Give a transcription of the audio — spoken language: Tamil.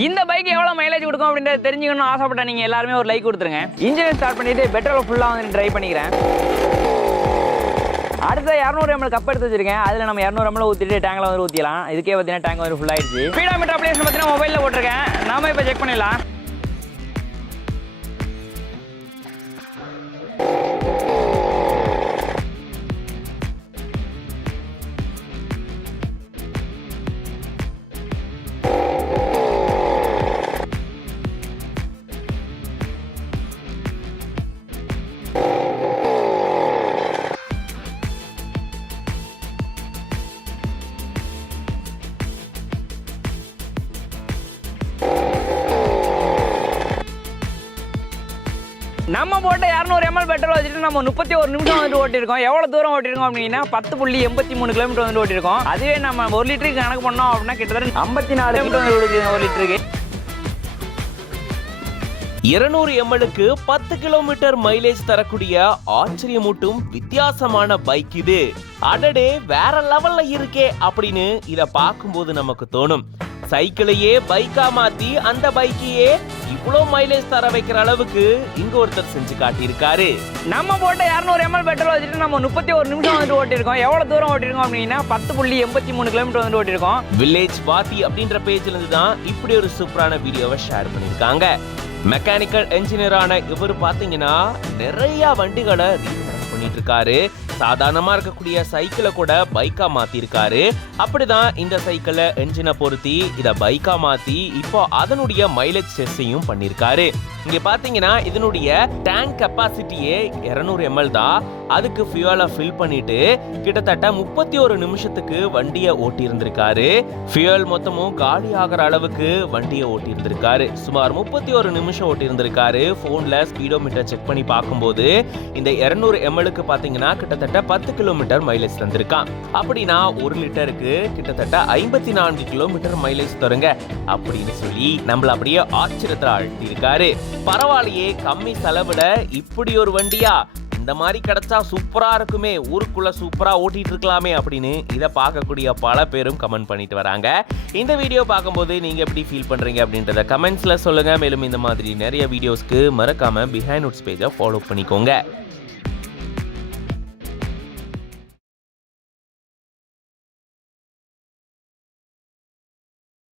இந்த பைக் எவ்வளவு மைலேஜ் கொடுக்கும் அப்படின்றத தெரிஞ்சுக்கணும்னு ஆசைப்பட்டா நீங்க எல்லாருமே ஒரு லைக் கொடுத்துருங்க. இன்ஜின் ஸ்டார்ட் பண்ணிட்டு பெட்ரோல் ஃபுல்லா வந்து ட்ரை பண்ணிக்கிறேன். அடுத்த 200 ml கப் எடுத்து வச்சிருக்கேன். அதில் நம்ம 200 ml ஊற்றிட்டு டேங்கில் வந்து ஊற்றிக்கலாம். இதுக்கே பார்த்தீங்கன்னா டேங்க் வந்து ஃபுல் ஆயிடுச்சு. ஸ்பீடாமீட்டர் அப்ளிகேஷன் பார்த்தீங்கன்னா மொபைலில் போட்டிருக்கேன். நாம இப்போ செக் பண்ணிடலாம். நம்ம போட்ட 200 ml பெட்ரோல் வச்சுட்டு நம்ம 31 நிமிஷம் வந்து ஓட்டிருக்கோம். எவ்வளோ தூரம் ஓட்டிருக்கோம் அப்படின்னா 10.83 கிலோமீட்டர் வந்து ஓட்டிருக்கோம். அதுவே நம்ம 1 லிட்டருக்கு கணக்கு பண்ணோம் அப்படின்னா கிட்டத்தட்ட 54 கிலோமீட்டர் வந்து ஓடிருக்கு 1 லிட்டருக்கு. 200 ml-க்கு 10 கிலோமீட்டர் மைலேஜ் தரக்கூடிய ஆச்சரியமூட்டும் வித்தியாசமான பைக் இது. அடடே வேற லெவல்ல இருக்கே அப்படின்னு இத பார்க்கும்போது நமக்கு தோணும். சைக்கிளையே பைக்கா மாத்தி அந்த பைக்கையே இவ்வளோ மைலேஜ் தர வைக்கிற அளவுக்கு இங்க ஒருத்தர் செஞ்சு காட்டியிருக்காரு. நம்ம போட்ட 200 ml பெட்ரோல் வச்சுட்டு நம்ம 31 நிமிஷம் வந்து ஓட்டிருக்கோம். எவ்வளவு தூரம் ஓட்டிருக்கோம் அப்படின்னா 10.83 கிலோமீட்டர் வந்து ஓட்டிருக்கோம். வில்லேஜ் வாத்தி அப்படின்ற பேஜ்ல இருந்து தான் இப்படி ஒரு சூப்பரான வீடியோவை ஷேர் பண்ணிருக்காங்க. மெக்கானிக்கல் என்ஜினியரான இவர் பாத்தீங்கன்னா நிறைய வண்டிகளை பண்ணிட்டு இருக்காரு. சாதாரணமா இருக்கக்கூடிய சைக்கிளை கூட பைக்கா மாத்திருக்காரு. அப்படிதான் இந்த சைக்கிளை என்ஜினை பொருத்தி இத பைக்கா மாத்தி இப்போ அதனுடைய மைலேஜ் டெஸ்டையும் பண்ணிருக்காரு. இங்க பாத்தீங்கன்னா இதனுடைய டேங்க் கெப்பாசிட்டியே 200 ml தான். அதுக்கு ஃபியூயலை ஃபில் பண்ணிட்டு கிட்டத்தட்ட 31 நிமிஷத்துக்கு வண்டியை ஓட்டி இருந்திருக்காரு. ஃபியூயல் மொத்தமும் காலி ஆகிற அளவுக்கு வண்டியை ஓட்டி இருந்திருக்காரு. சுமார் 31 நிமிஷம் ஓட்டி இருந்திருக்காரு. போன்ல ஸ்பீடோமீட்டர் செக் பண்ணி பார்க்கும்போது இந்த 200 ml-க்கு பாத்தீங்கன்னா கிட்டத்தட்ட 10 கிலோமீட்டர் மைலேஜ் தந்திருக்கான். அப்படின்னா 1 லிட்டருக்கு கிட்டத்தட்ட 54 கிலோமீட்டர் மைலேஜ் தருங்க அப்படின்னு சொல்லி நம்மள அப்படியே ஆச்சரியத்துல ஆழ்த்தி இருக்காரு. பரவாயில்லையே, கம்மி செலவுல இப்படி ஒரு வண்டியா, இந்த மாதிரி கிடைச்சா சூப்பரா இருக்குமே, ஊருக்குள்ள சூப்பரா ஓட்டிட்டு இருக்கலாமே அப்படின்னு இதை பார்க்கக்கூடிய பல பேரும் கமெண்ட் பண்ணிட்டு வராங்க. இந்த வீடியோ பார்க்கும்போது நீங்க எப்படி ஃபீல் பண்றீங்க அப்படின்றத கமெண்ட்ஸ்ல சொல்லுங்க. மேலும் இந்த மாதிரி நிறைய வீடியோஸ்க்கு மறக்காம பிஹைண்ட் நோட்ஸ் பேஜை ஃபாலோ பண்ணிக்கோங்க.